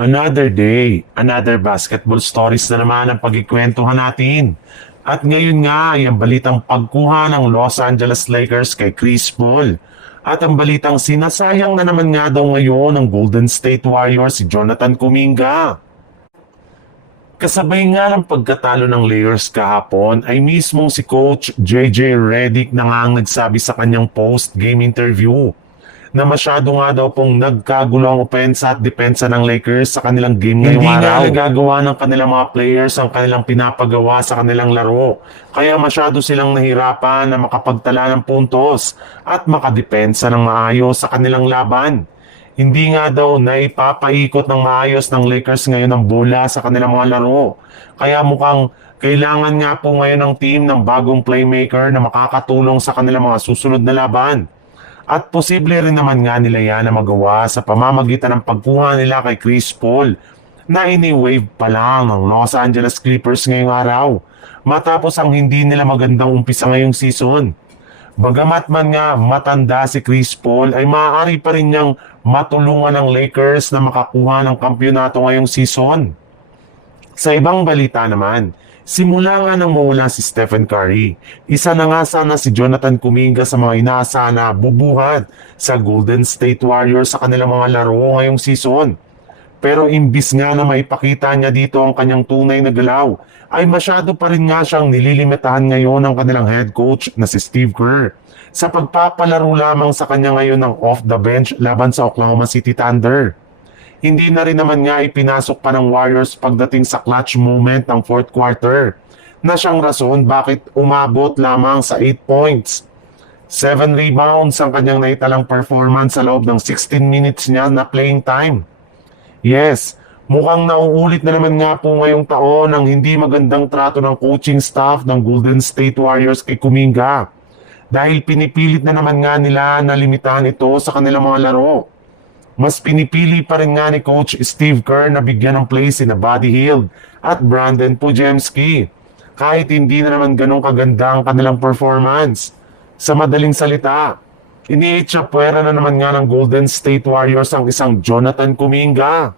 Another day, another basketball stories na naman ang pagkikwentuhan natin. At ngayon nga ay ang balitang pagkuha ng Los Angeles Lakers kay Chris Paul. At ang balitang sinasayang na naman nga daw ngayon ng Golden State Warriors si Jonathan Kuminga. Kasabay nga ng pagkatalo ng Lakers kahapon ay mismong si Coach JJ Redick na nga ang nagsabi sa kanyang post-game interview na masyado nga daw pong nagkagulo ang opensa at depensa ng Lakers sa kanilang game ngayong araw. Hindi nga nagagawa ng kanilang mga players ang kanilang pinapagawa sa kanilang laro. Kaya masyado silang nahirapan na makapagtala ng puntos at makadepensa ng maayos sa kanilang laban. Hindi nga daw na ipapaikot ng maayos ng Lakers ngayon ang bola sa kanilang mga laro. Kaya mukhang kailangan nga po ngayon ng team ng bagong playmaker na makakatulong sa kanilang mga susunod na laban. At posible rin naman nga nila yan na magawa sa pamamagitan ng pagkuha nila kay Chris Paul na ini-wave pa lang ng Los Angeles Clippers ngayong araw matapos ang hindi nila magandang umpisa ngayong season. Bagamat man nga matanda si Chris Paul ay maaari pa rin niyang matulungan ng Lakers na makakuha ng kampyonato ngayong season. Sa ibang balita naman, simula nga nang mawala si Stephen Curry, isa na nga sana si Jonathan Kuminga sa mga inaasahan na bubuhat sa Golden State Warriors sa kanilang mga laro ngayong season. Pero imbis nga na maipakita niya dito ang kanyang tunay na galaw, ay masyado pa rin nga siyang nililimitahan ngayon ng kanilang head coach na si Steve Kerr sa pagpapalaro lamang sa kanya ngayon ng off the bench laban sa Oklahoma City Thunder. Hindi na rin naman nga ipinasok pa ng Warriors pagdating sa clutch moment ng fourth quarter na siyang rason bakit umabot lamang sa 8 points. 7 rebounds ang kanyang naitalang performance sa loob ng 16 minutes niya na playing time. Yes, mukhang nauulit na naman nga po ngayong taon ang hindi magandang trato ng coaching staff ng Golden State Warriors kay Kuminga dahil pinipilit na naman nga nila na limitahan ito sa kanilang mga laro. Mas pinipili pa rin nga ni Coach Steve Kerr na bigyan ng play sina Buddy Hield at Brandon Podziemski kahit hindi na naman ganong kaganda ang kanilang performance. Sa madaling salita, iniitsapwera na naman nga ng Golden State Warriors ang isang Jonathan Kuminga.